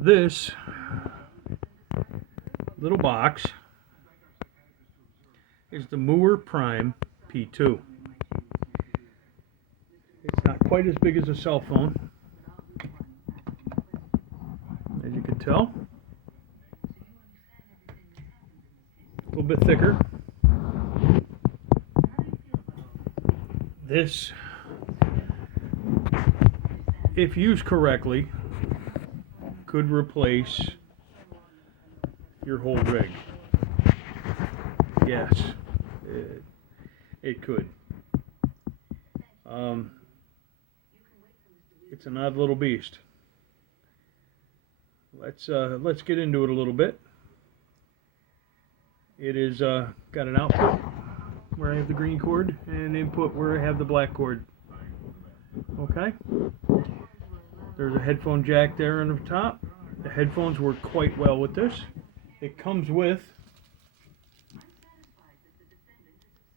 This little box is the Mooer Prime P2. It's not quite as big as a cell phone, as you can tell. A little bit thicker. This, if used correctly, could replace your whole rig. Yes, it could. It's an odd little beast. Let's get into it a little bit. It is got an output where I have the green cord and input where I have the black cord. Okay. There's a headphone jack there on the top. The headphones work quite well with this. It comes with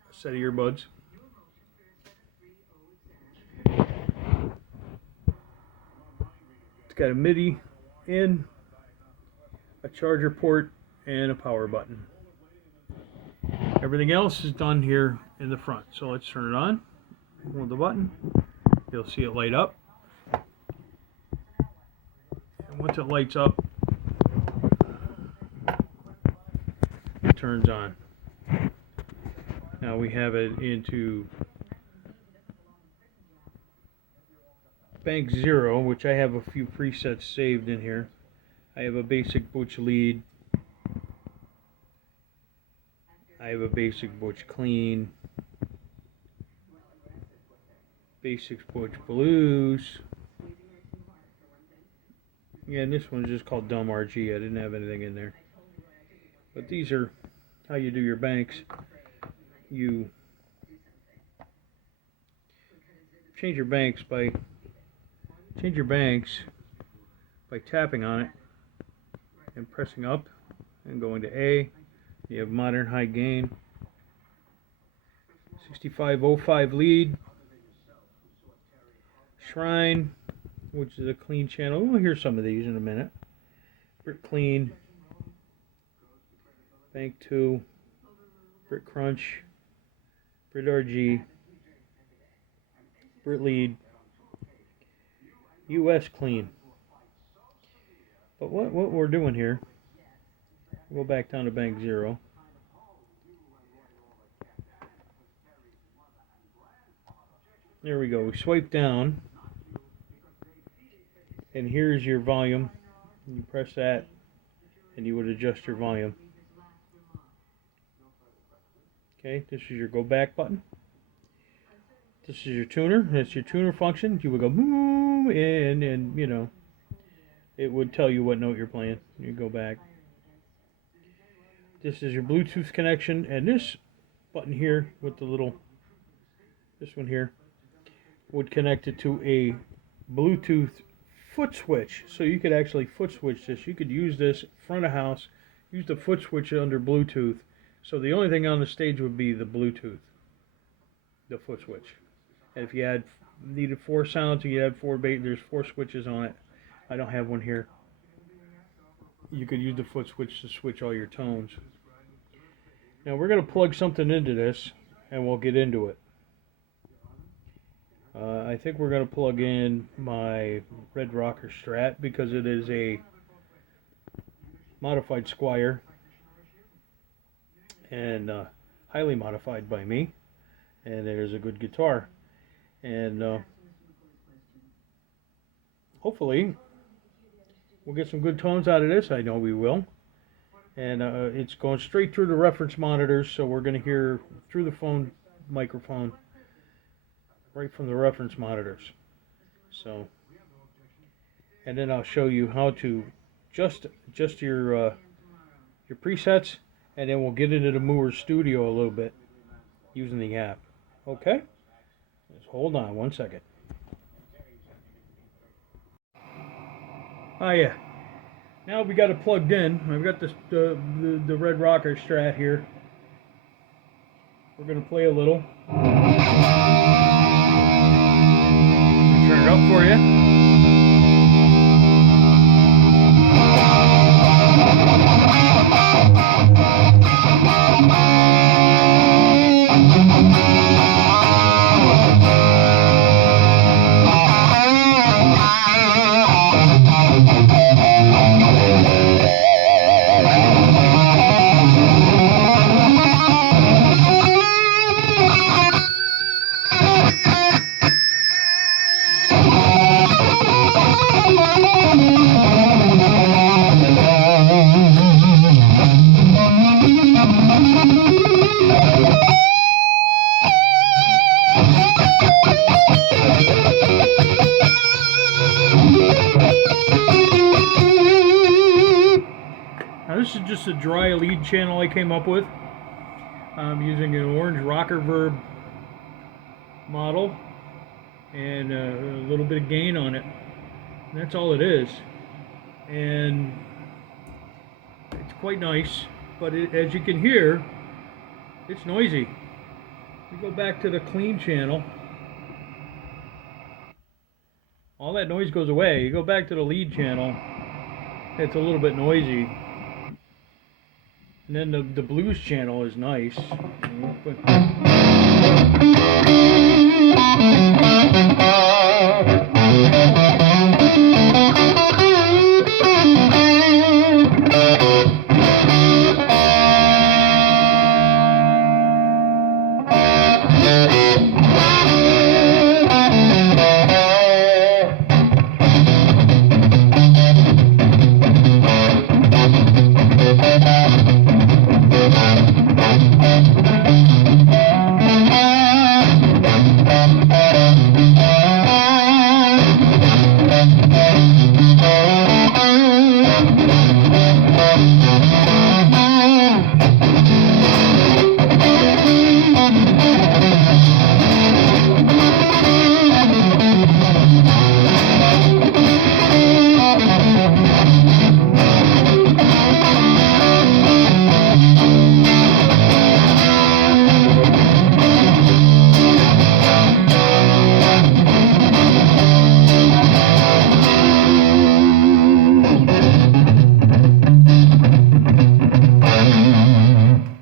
a set of earbuds. It's got a MIDI in, a charger port, and a power button. Everything else is done here in the front. So let's turn it on. Hold the button. You'll see it light up. And once it lights up, it turns on. Now we have it into Bank 0, which I have a few presets saved in here. I have a basic butch lead. I have a basic butch clean. Basic butch blues. Yeah, and this one's just called Dumb RG. I didn't have anything in there. But these are how you do your banks. You change your banks by tapping on it and pressing up and going to A. You have modern high gain, 6505 lead, Shrine, which is a clean channel. We'll hear some of these in a minute. Brit clean, Bank 2, Brit crunch, Brit RG, Brit lead, US clean. But what we're doing here, we'll go back down to Bank 0. There we go. We swipe down, and here's your volume. You press that, and you would adjust your volume. Okay, this is your go back button. This is your tuner. That's your tuner function. You would go boom, and you know, it would tell you what note you're playing. You go back. This is your Bluetooth connection, and this button here with the little, this one here, would connect it to a Bluetooth foot switch. So you could actually foot switch this. You could use this front of house, use the foot switch under Bluetooth. So the only thing on the stage would be the Bluetooth, the foot switch. And if you needed 4 sounds, you had 4 bass, there's 4 switches on it. I don't have one here. You could use the foot switch to switch all your tones. Now we're going to plug something into this, and we'll get into it. I think we're going to plug in my Red Rocker Strat because it is a modified Squire and highly modified by me, and it is a good guitar. And hopefully we'll get some good tones out of this. I know we will. And it's going straight through the reference monitors, so we're going to hear through the phone microphone right from the reference monitors. So, and then I'll show you how to adjust your presets, and then we'll get into the Mooer Studio a little bit using the app. Okay? Just hold on 1 second. Oh yeah. Now we got it plugged in. I've got this the Red Rocker Strat here. We're gonna play a little. Turn it up for you. this is just a dry lead channel I came up with. I'm using an orange rocker verb model and a little bit of gain on it. And that's all it is. And it's quite nice, but as you can hear, it's noisy. We go back to the clean channel. All that noise goes away. You go back to the lead channel, it's a little bit noisy. And then the blues channel is nice.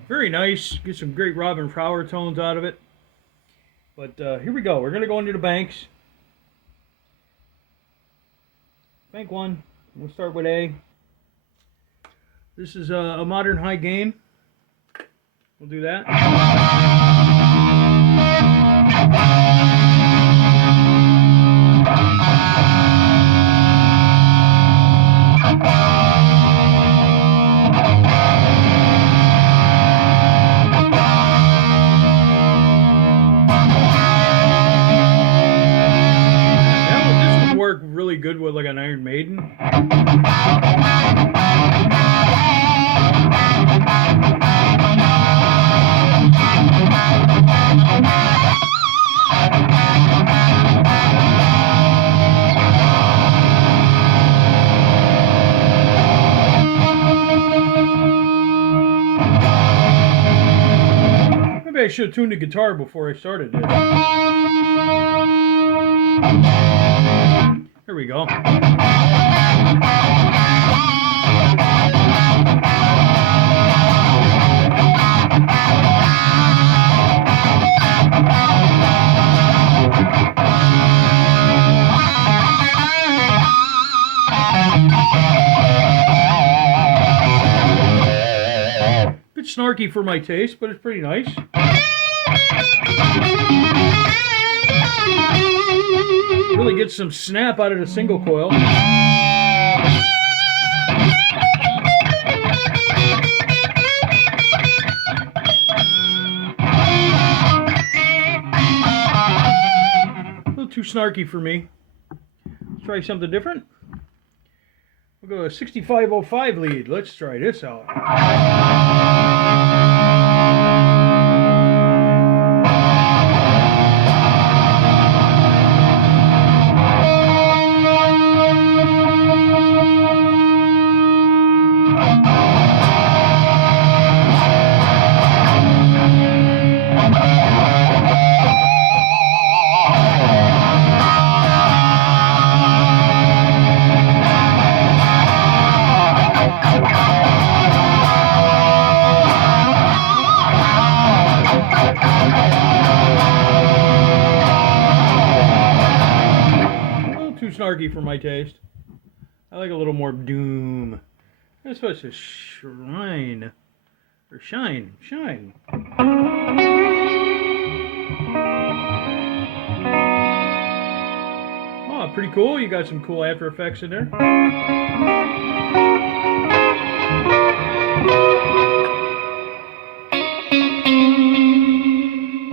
Very nice. Get some great Robin Fowler tones out of it. But here we go. We're going to go into the banks. Bank 1. We'll start with A. This is a modern high gain. We'll do that. This would work really good with like an Iron Maiden. Maybe I should have tuned the guitar before I started this. Here we go. Bit snarky for my taste, but it's pretty nice. Really gets some snap out of the single coil. A little too snarky for me. Let's try something different. We'll go a 6505 lead. Let's try this out. Snarky for my taste. I like a little more doom. I'm supposed to shine. Oh, pretty cool. You got some cool After Effects in there.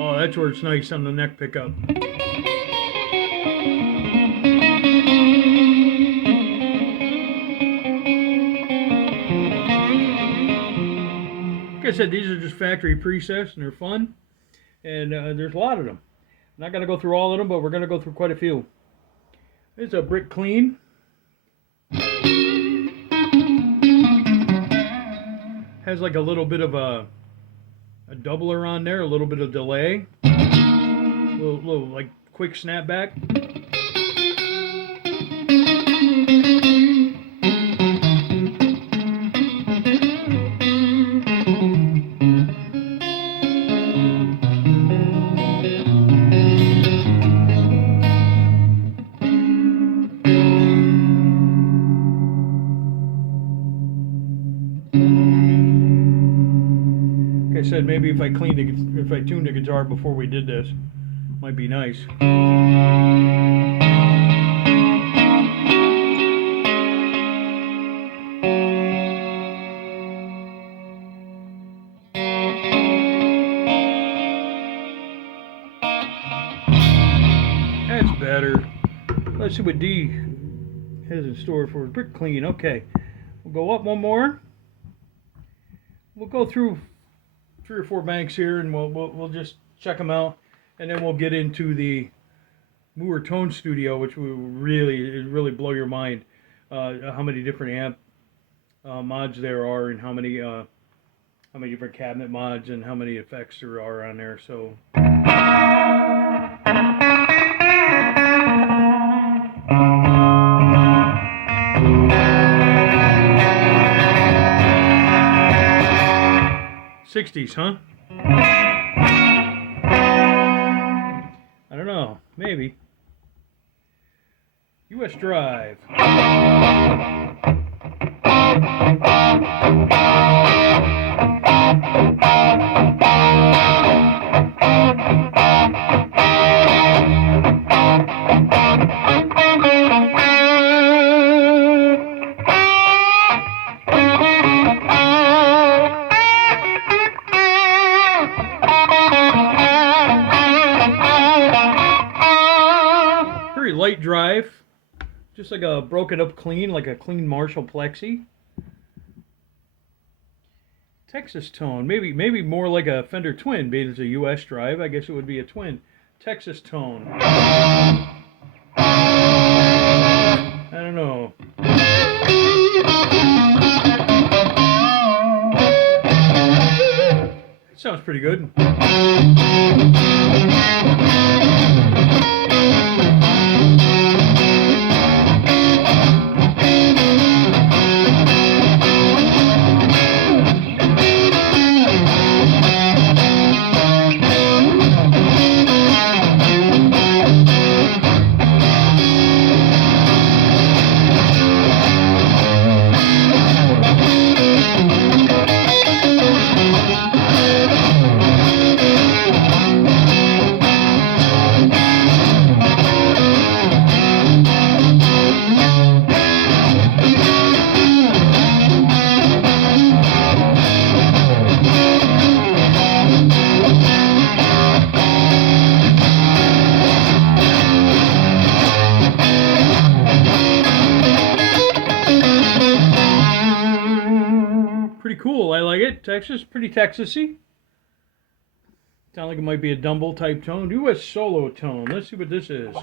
Oh, that's where it's nice on the neck pickup. I said, these are just factory presets, and they're fun. And there's a lot of them. I'm not going to go through all of them, but we're going to go through quite a few. It's a brick clean. Has like a little bit of a doubler on there, a little bit of delay. Little like quick snapback. Like I said, maybe if I tuned the guitar before we did this, might be nice. That's better. Let's see what D has in store for brick clean. Okay, we'll go up one more. We'll go through 3 or 4 banks here, and we'll just check them out, and then we'll get into the Mooer Tone Studio, which will really blow your mind. How many different amp mods there are, and how many different cabinet mods, and how many effects there are on there. So. '60s, huh? I don't know. Maybe. US Drive. Light drive, just like a broken up clean, like a clean Marshall Plexi. Texas Tone, maybe more like a Fender Twin, being it's a US drive. I guess it would be a twin. Texas Tone. I don't know. It sounds pretty good. Pretty cool. I like it. Texas, pretty Texasy. Sound like it might be a Dumble type tone. US Solo Tone. Let's see what this is.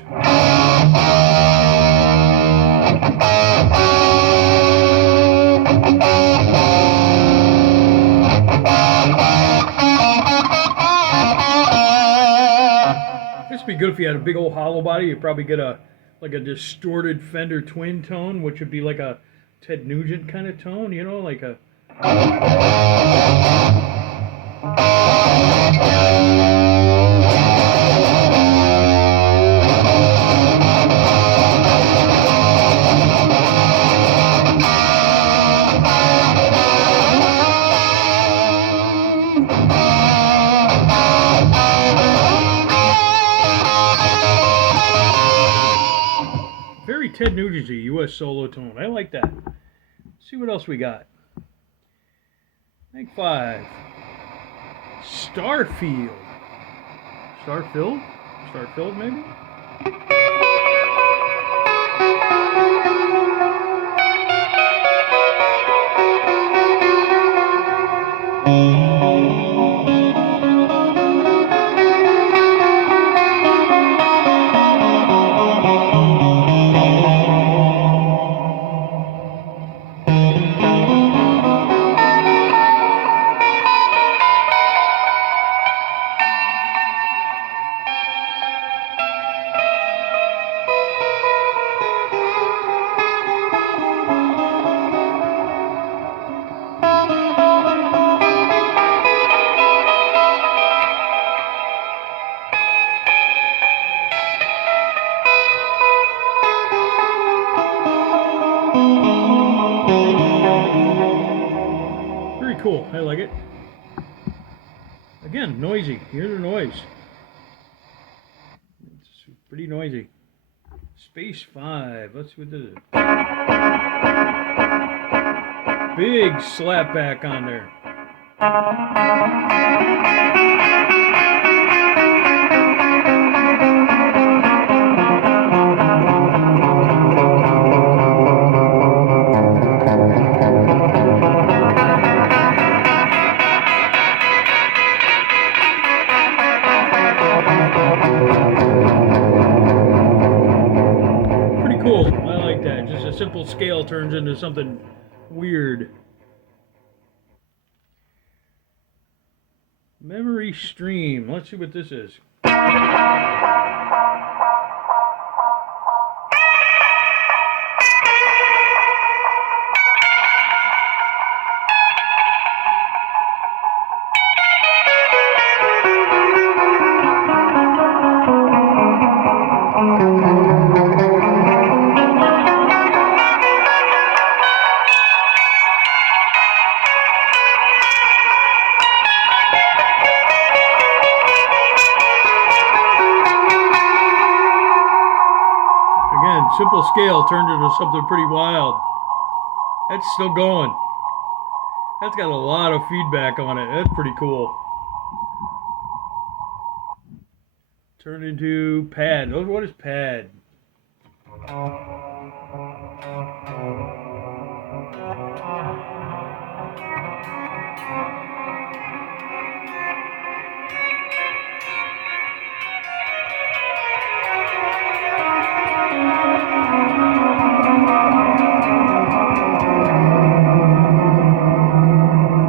This would be good if you had a big old hollow body. You'd probably get like a distorted Fender Twin tone, which would be like a Ted Nugent kind of tone, you know, like a. Very Ted Nugent-y, US Solo Tone. I like that. Let's see what else we got. Bank 5. Starfield. Starfield? Starfield, maybe? Pretty cool. I like it. Again, noisy. Hear the noise. It's pretty noisy. Space 5. Let's see what this is. Big slapback on there. Pretty cool. I like that. Just a simple scale turns into something weird. Memory stream. Let's see what this is. Again, simple scale turned into something pretty wild. That's still going. That's got a lot of feedback on it. That's pretty cool. Turn into pad. Oh, what is pad?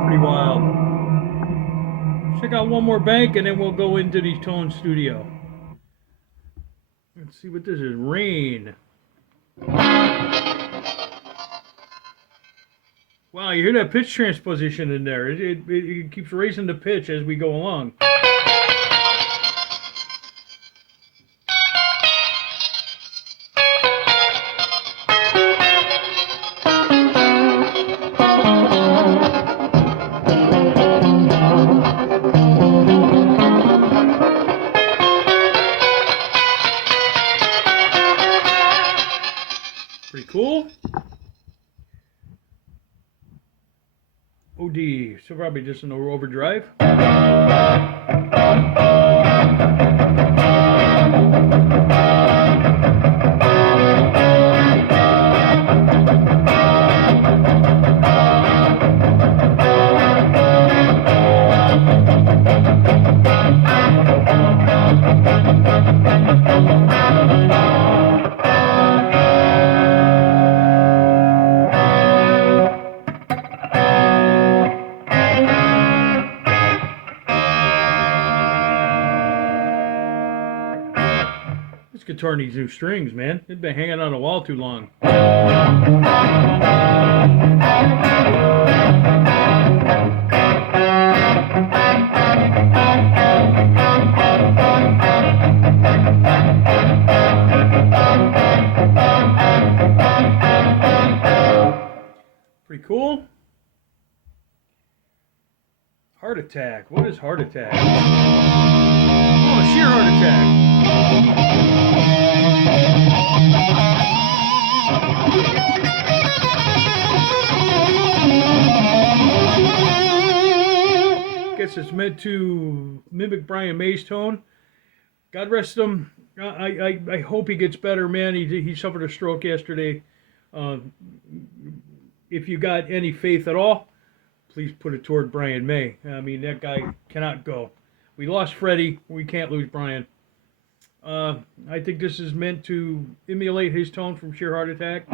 Pretty wild. Check out one more bank and then we'll go into the tone studio. Let's see what this is. Rain. Wow, you hear that pitch transposition in there. It keeps raising the pitch as we go along. Pretty cool. OD, so probably just an overdrive. This guitar needs new strings, man. It's been hanging on the wall too long. Pretty cool. Heart attack. What is heart attack? Oh, sheer heart attack. Guess it's meant to mimic Brian May's tone. God rest him. I hope he gets better, man. He suffered a stroke yesterday. If you got any faith at all, please put it toward Brian May. I mean, that guy cannot go. We lost Freddie. We can't lose Brian. I think this is meant to emulate his tone from Sheer Heart Attack.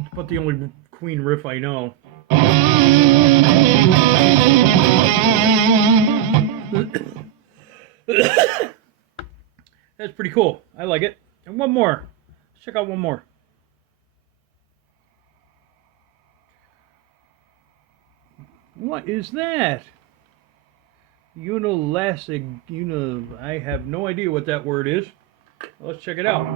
It's about the only Queen riff I know. That's pretty cool. I like it. And one more. Let's check out one more. What is that? Unelastic, I have no idea what that word is. Let's check it out.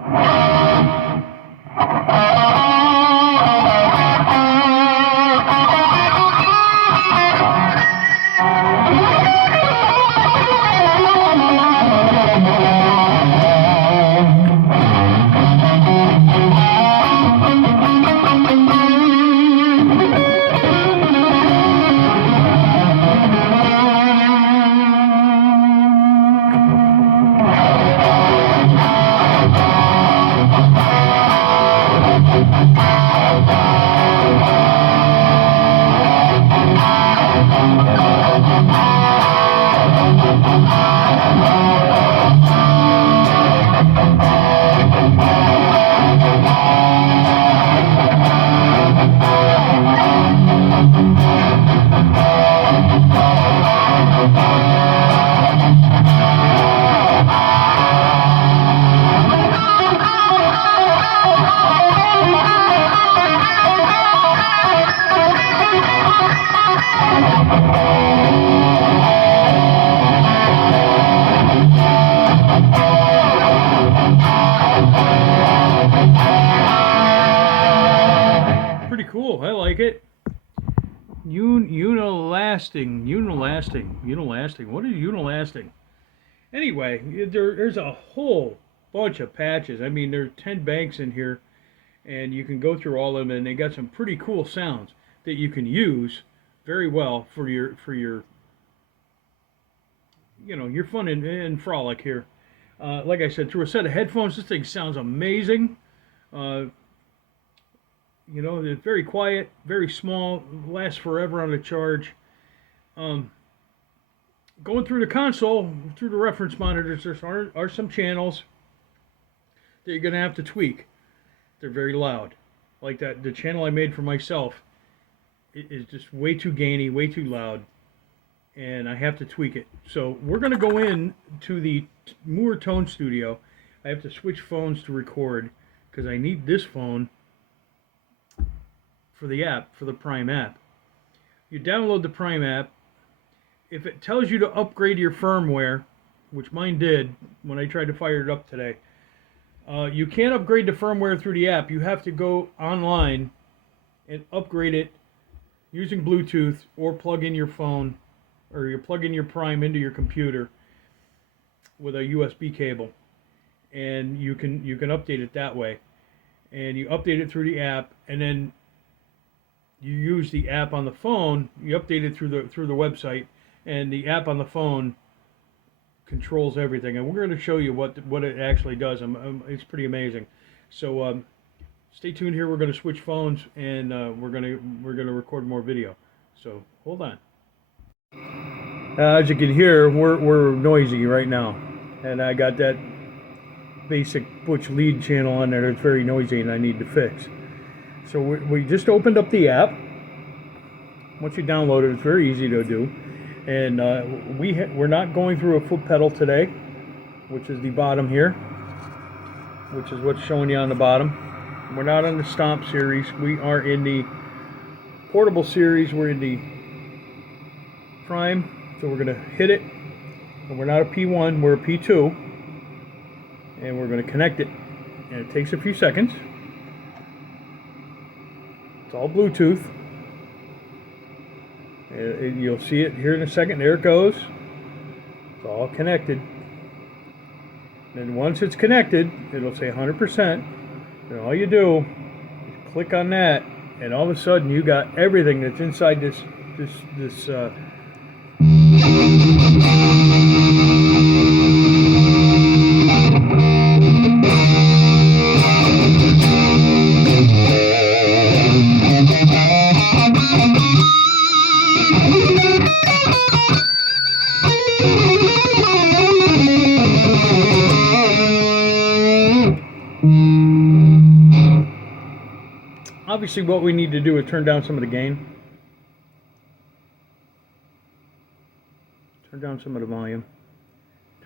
Pretty cool. I like it. Unilasting. What is unilasting? Anyway, there's a whole bunch of patches. I mean, there's 10 banks in here, and you can go through all of them, and they got some pretty cool sounds that you can use very well for your your fun and frolic here. Like I said, through a set of headphones, this thing sounds amazing. It's very quiet, very small, lasts forever on the charge. Going through the console, through the reference monitors, there are some channels that you're going to have to tweak. They're very loud. Like that, the channel I made for myself is just way too gainy, way too loud, and I have to tweak it. So we're going to go in to the Mooer Tone Studio. I have to switch phones to record because I need this phone for the app, for the Prime app. You download the Prime app. If it tells you to upgrade your firmware, which mine did when I tried to fire it up today, you can't upgrade the firmware through the app. You have to go online and upgrade it using Bluetooth, or plug in your phone, or you plug in your Prime into your computer with a USB cable, and you can update it that way. And you update it through the app, and then you use the app on the phone. You update it through the website, and the app on the phone controls everything. And we're going to show you what it actually does. It's pretty amazing. So stay tuned here. We're going to switch phones, and we're going to record more video. So hold on. As you can hear, we're noisy right now, and I got that basic Butch lead channel on there that's very noisy, and I need to fix. So we just opened up the app. Once you download it, it's very easy to do. And we're not going through a foot pedal today, which is the bottom here, which is what's showing you on the bottom. We're not on the Stomp series. We are in the portable series. We're in the Prime. So we're going to hit it. And we're not a P1, we're a P2. And we're going to connect it. And it takes a few seconds. It's all Bluetooth. You'll see it here in a second. There it goes. It's all connected. And once it's connected, it'll say 100%. And all you do is click on that, and all of a sudden you got everything that's inside this Obviously, what we need to do is turn down some of the gain. Turn down some of the volume.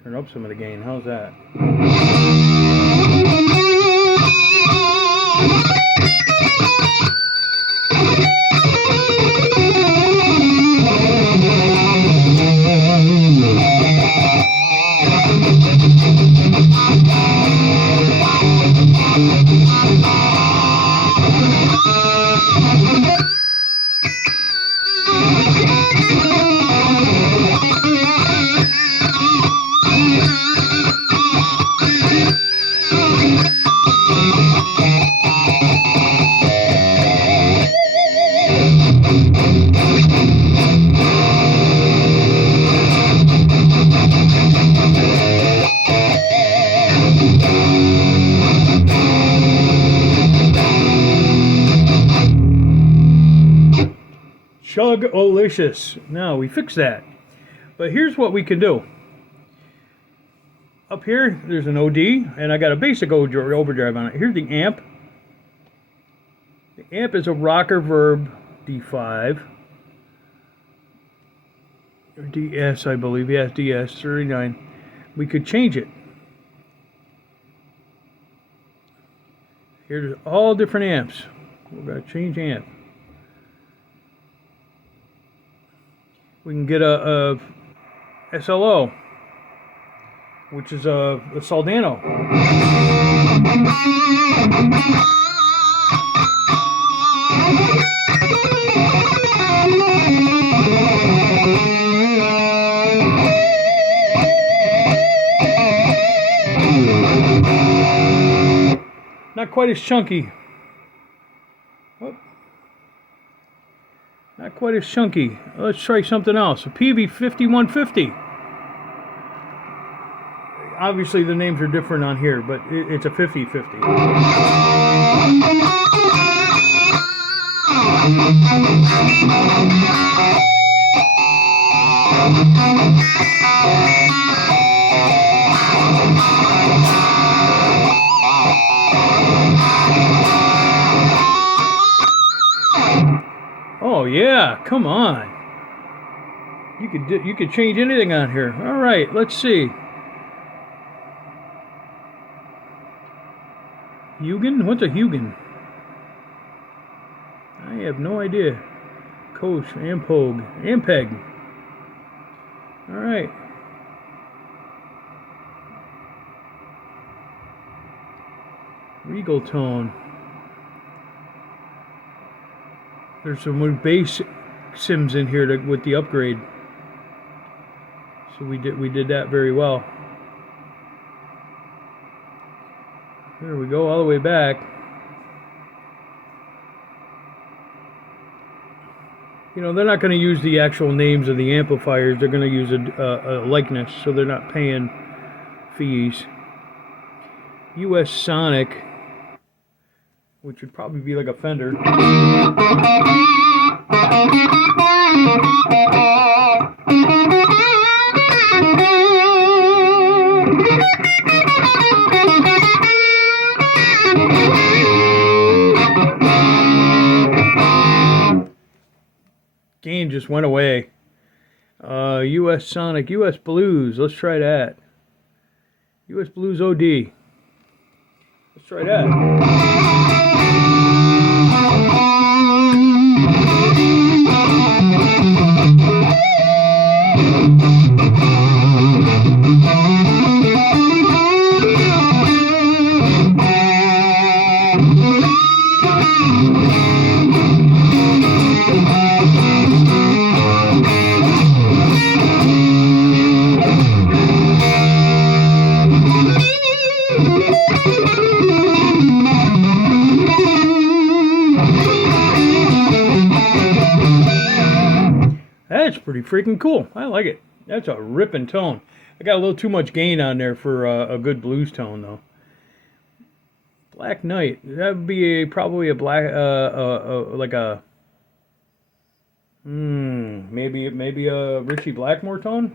Turn up some of the gain. How's that? Chug-olicious. Now we fix that. But here's what we can do. Up here, there's an OD, and I got a basic overdrive on it. Here's the amp. The amp is a Rocker Verb D5. Or DS, I believe. Yes, DS 39. We could change it. Here's all different amps. We're going to change amp. We can get a SLO, which is a Soldano. Not quite as chunky. Oh. Not quite as chunky. Let's try something else. A PV 5150. Obviously the names are different on here, but it's a 5050. Oh yeah, come on. You could change anything on here. All right, let's see. Hugin? What's a Hugin? I have no idea. Coach, Ampeg. Ampeg. All right. Regal tone. There's some bass sims in here with the upgrade. So we did that very well. Here we go all the way back. You know, they're not going to use the actual names of the amplifiers. They're going to use a likeness, so they're not paying fees. US Sonic, which would probably be like a Fender. Gain just went away. US Sonic, US Blues. Let's try that. US Blues OD. Let's try that. That's pretty freaking cool. I like it. That's a ripping tone. I got a little too much gain on there for a good blues tone, though. Black Knight. That would be probably a black, like a, maybe a Richie Blackmore tone.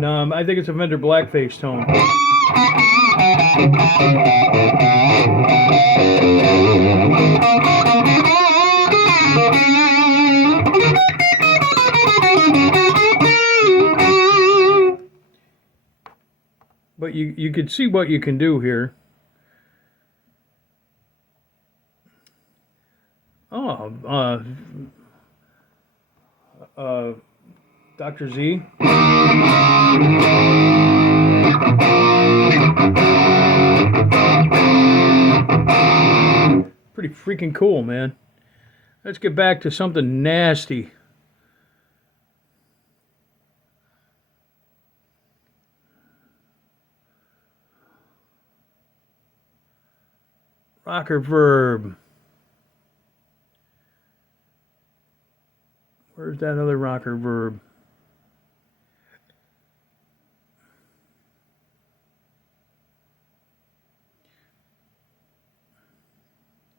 No, I think it's a Fender Blackface tone. But you could see what you can do here. Oh, Dr. Z. Pretty freaking cool, man. Let's get back to something nasty. Rocker verb. Where's that other rocker verb?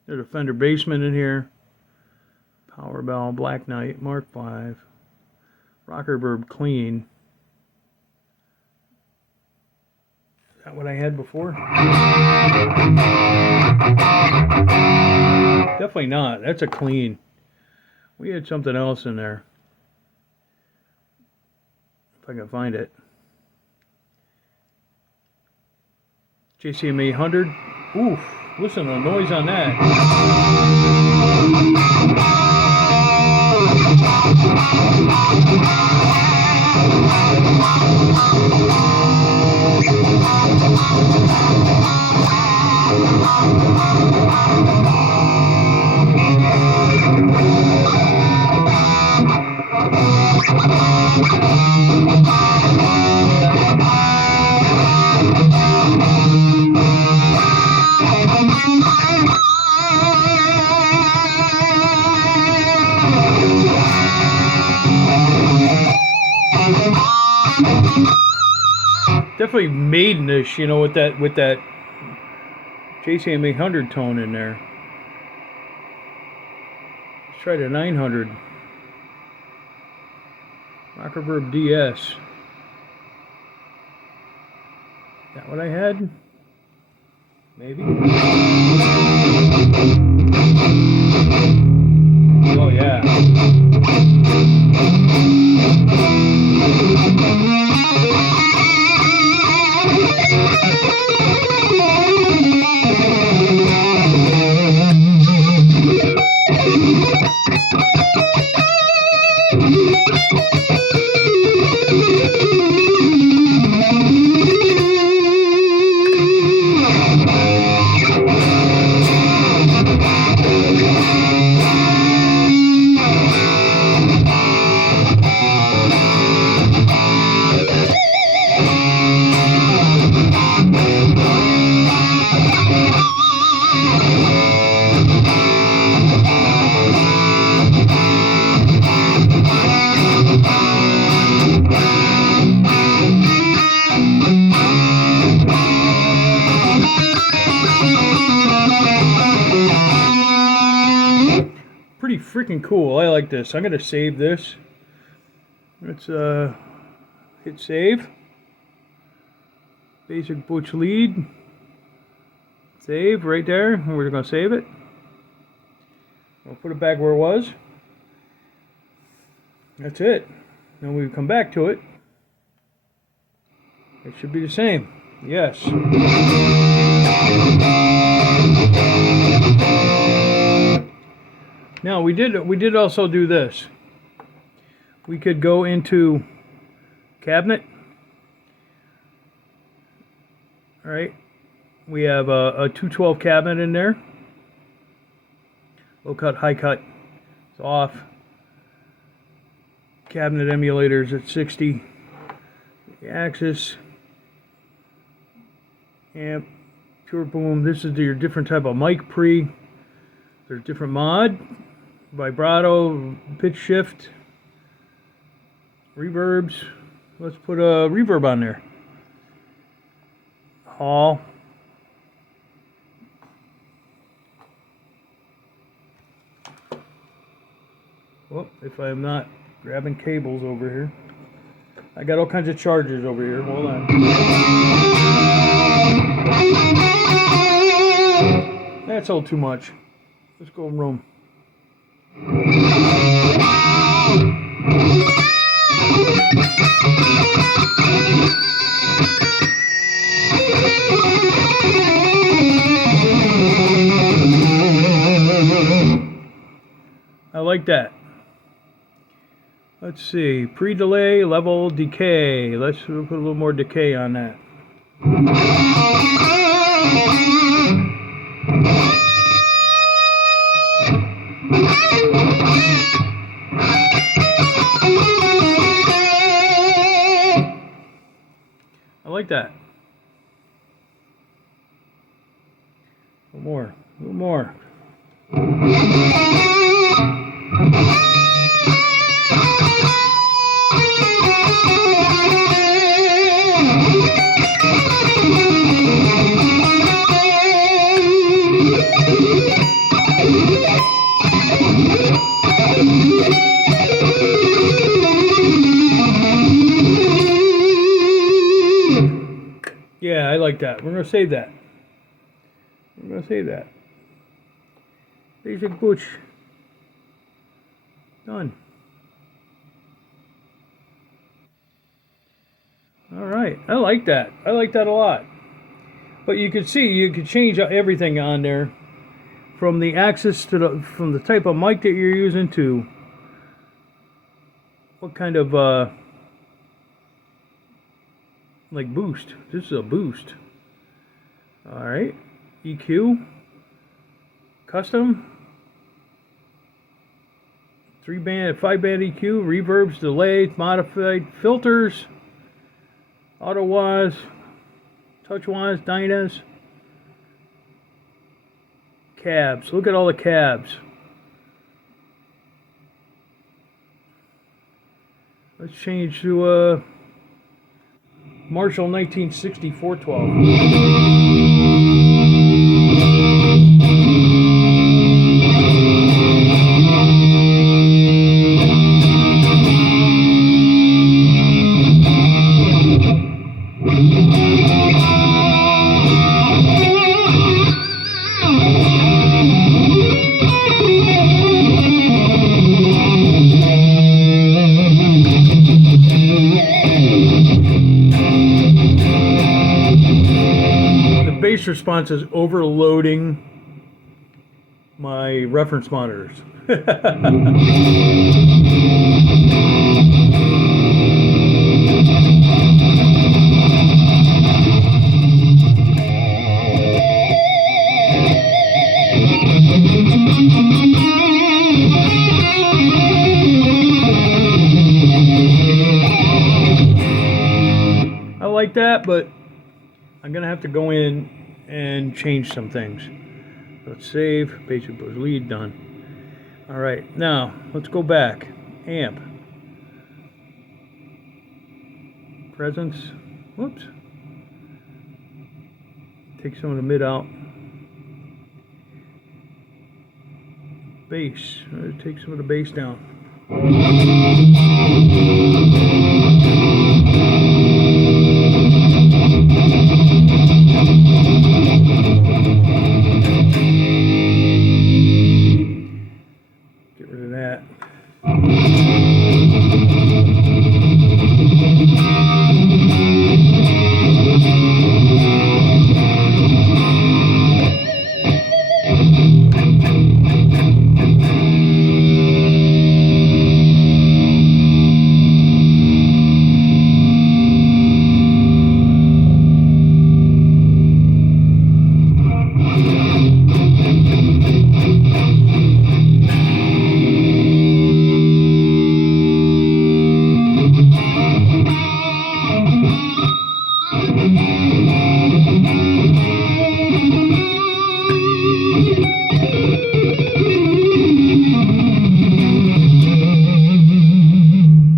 There's a Fender Bassman in here. Power Bell, Black Knight, Mark V. Rocker verb clean. Is that what I had before? Definitely not. That's a clean. We had something else in there. If I can find it. JCM 800. Oof. Listen to the noise on that. Definitely maidenish, you know, with that JCM 800 tone in there. Let's try the 900. Rocker verb DS. Is that what I had? Maybe. Oh yeah. Pretty freaking cool. I like this. I'm gonna save this. Let's hit save. Basic butch lead. Save right there. We're gonna save it. I'll put it back where it was. That's it. Then we come back to it. It should be the same. Yes. Now we did also do this. We could go into cabinet. All right. We have a 212 cabinet in there. Low cut, high cut. It's off. Cabinet emulators at 60. The Axis. Amp. Pure boom. This is your different type of mic pre. There's different mod. Vibrato, pitch shift, reverbs. Let's put a reverb on there. Hall. Well, if I'm not grabbing cables over here. I got all kinds of chargers over here. Hold on. That's all too much. Let's go in room. I like that. Let's see. Pre-delay, level, decay. Let's put a little more decay on that. I like that. A little more. A little more. Yeah, I like that. We're going to save that. We're going to save that. Basic butch. Done. All right. I like that. I like that a lot. But you can see, you can change everything on there. From the axis to from the type of mic that you're using to what kind of like boost. This is a boost. All right, EQ, custom, 3-band, 5-band EQ, reverbs, delays, modified filters, auto wise, touch wise, dynas, cabs. Look at all the cabs. Let's change to Marshall 1960 Bass response is overloading my reference monitors. I like that, but I'm gonna have to go in and change some things. Let's save. Basic buzz lead done. All right, now let's go back. Amp. Presence. Whoops. Take some of the mid out. Bass. Take some of the bass down. Get rid of that.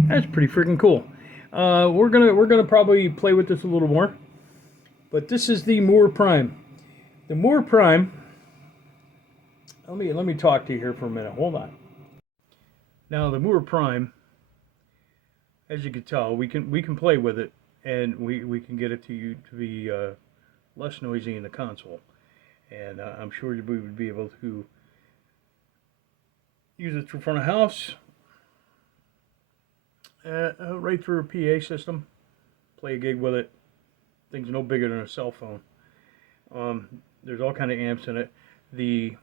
That's pretty freaking cool. We're gonna probably play with this a little more, but this is the Mooer Prime. The Mooer Prime. Let me talk to you here for a minute. Hold on. Now the Mooer Prime, as you can tell, we can play with it, and we can get it to be less noisy in the console, and I'm sure we would be able to use it through front of house, right through a PA system, play a gig with it. Thing's no bigger than a cell phone. There's all kind of amps in it. The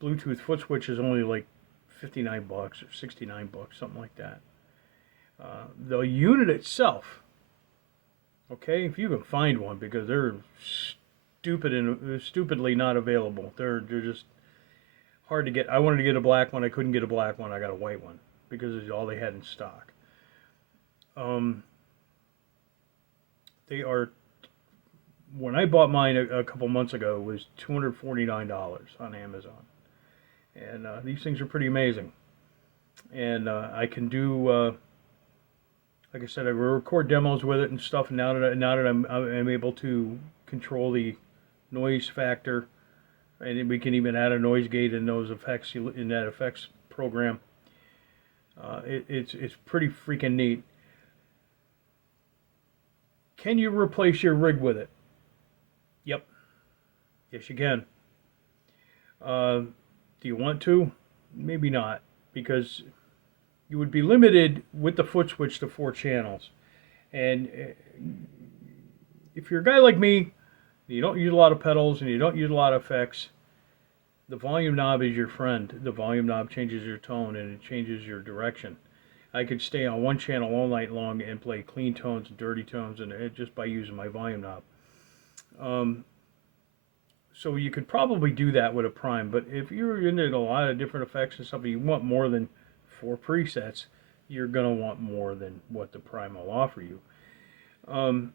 Bluetooth foot switch is only like $59 or $69, something like that. The unit itself, okay, if you can find one, because they're stupidly not available. They're just hard to get. I wanted to get a black one. I couldn't get a black one. I got a white one because it's all they had in stock. Um, they are. When I bought mine a couple months ago, it was $249 on Amazon, and these things are pretty amazing. And I can do, like I said, I record demos with it and stuff. And now that I'm able to control the noise factor, and we can even add a noise gate in those effects in that effects program. It's pretty freaking neat. Can you replace your rig with it? Yep. Yes, you can. Do you want to? Maybe not, because you would be limited with the foot switch to 4 channels. And if you're a guy like me, you don't use a lot of pedals and you don't use a lot of effects, the volume knob is your friend. The volume knob changes your tone and it changes your direction. I could stay on one channel all night long and play clean tones and dirty tones, and just by using my volume knob. So you could probably do that with a prime, but if you're into a lot of different effects and stuff, and you want more than 4 presets, you're going to want more than what the prime will offer you. A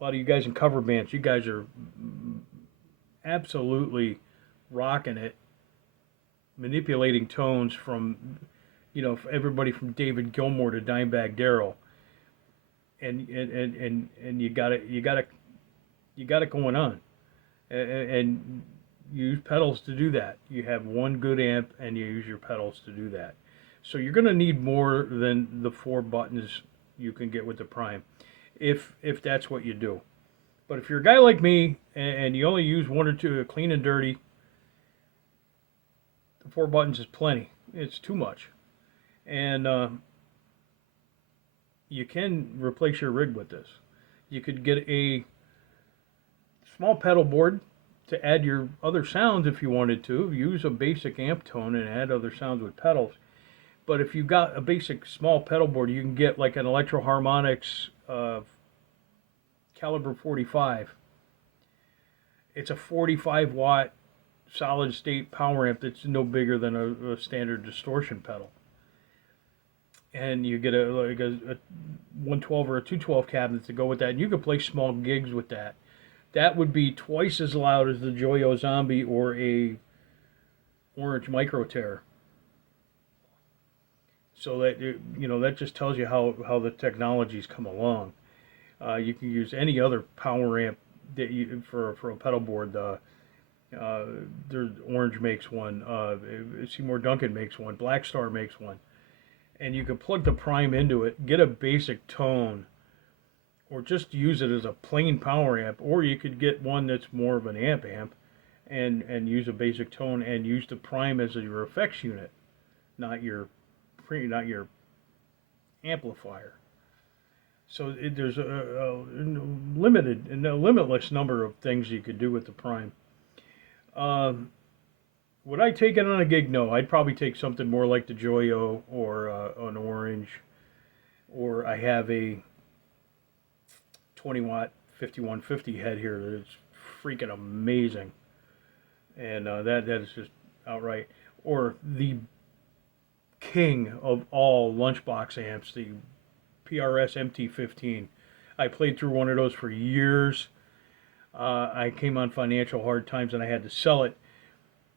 lot of you guys in cover bands, you guys are absolutely rocking it, manipulating tones from, everybody from David Gilmour to Dimebag Darrell, and you got it going on, and you use pedals to do that. You have one good amp, and you use your pedals to do that. So you're going to need more than the 4 buttons you can get with the prime, if that's what you do. But if you're a guy like me and you only use 1 or 2, clean and dirty, the 4 buttons is plenty. It's too much. And you can replace your rig with this. You could get a small pedal board to add your other sounds if you wanted to. Use a basic amp tone and add other sounds with pedals. But if you've got a basic small pedal board, you can get like an Electro Harmonix caliber 45. It's a 45 watt solid state power amp that's no bigger than a standard distortion pedal. And you get a 112 or a 212 cabinet to go with that, and you can play small gigs with that. That would be twice as loud as the Joyo Zombie or a Orange Micro Terror. So that that just tells you how the technology's come along. You can use any other power amp that for a pedal board. Orange makes one. Seymour Duncan makes one. Black Star makes one. And you can plug the prime into it, get a basic tone, or just use it as a plain power amp. Or you could get one that's more of an amp, and use a basic tone and use the prime as your effects unit, not your amplifier. So there's a limited and a limitless number of things you could do with the prime. Would I take it on a gig? No, I'd probably take something more like the Joyo or an Orange, or I have a 20 watt 5150 head here that's freaking amazing, and that is just outright. Or the king of all lunchbox amps, the PRS MT15. I played through one of those for years. I came on financial hard times and I had to sell it.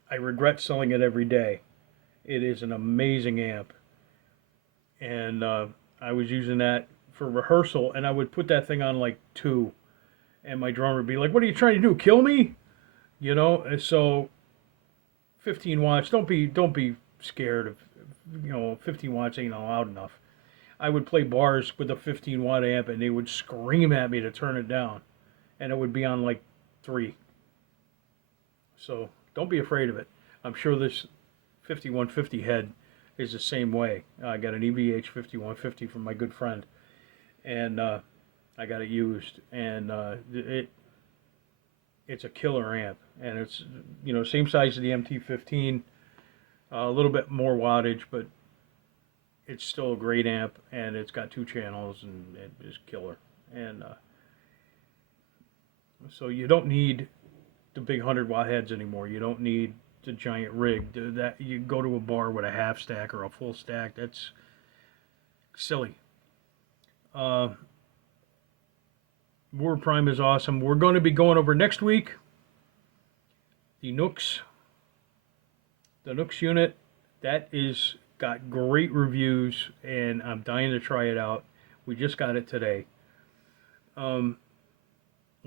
I regret selling it every day. It is an amazing amp. And I was using that for rehearsal, and I would put that thing on like 2, and my drummer would be like, "What are you trying to do? Kill me?" And so 15 watts, don't be scared of, 15 watts ain't loud enough. I would play bars with a 15 watt amp and they would scream at me to turn it down, and it would be on like 3. So don't be afraid of it. I'm sure this 5150 head is the same way. I got an EVH 5150 from my good friend, and I got it used, and it's a killer amp, and it's same size as the MT15, a little bit more wattage, but it's still a great amp, and it's got 2 channels, and it is killer. And so you don't need the big 100 watt heads anymore. You don't need a giant rig. That you go to a bar with a half stack or a full stack. That's silly. Uh, Mooer Prime is awesome. We're going to be going over next week the Nooks unit. That is got great reviews, and I'm dying to try it out. We just got it today. We'll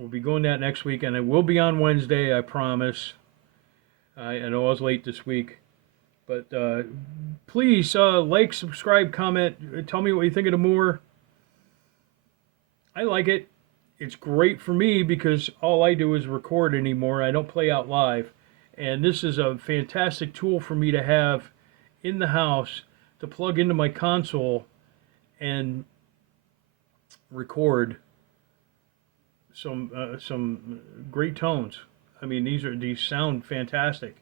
be going that next week, and it will be on Wednesday, I promise. I know I was late this week, but please like, subscribe, comment, tell me what you think of the Mooer. I like it. It's great for me because all I do is record anymore. I don't play out live, and this is a fantastic tool for me to have in the house to plug into my console and record some great tones. I mean, these sound fantastic,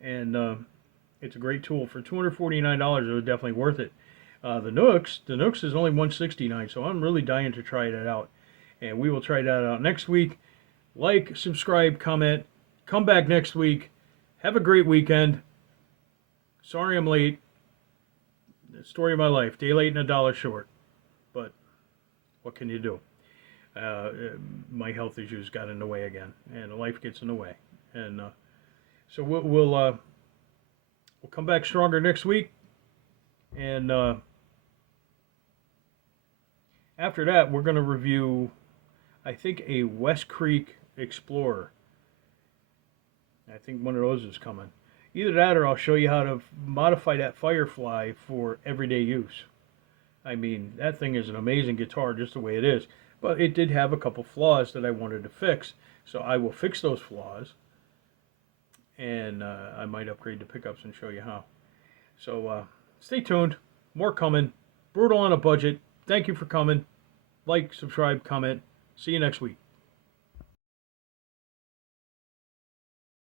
and it's a great tool for $249. It was definitely worth it. The Nooks is only $169, so I'm really dying to try that out, and we will try that out next week. Like, subscribe, comment, come back next week. Have a great weekend. Sorry I'm late. The story of my life. Day late and a dollar short. But what can you do? My health issues got in the way again, and life gets in the way. And so we'll come back stronger next week. And after that, we're going to review, I think, a West Creek Explorer. I think one of those is coming. Either that or I'll show you how to modify that Firefly for everyday use. I mean, that thing is an amazing guitar just the way it is. But it did have a couple flaws that I wanted to fix. So I will fix those flaws. And I might upgrade the pickups and show you how. So stay tuned. More coming. Brutal on a budget. Thank you for coming. Like, subscribe, comment. See you next week.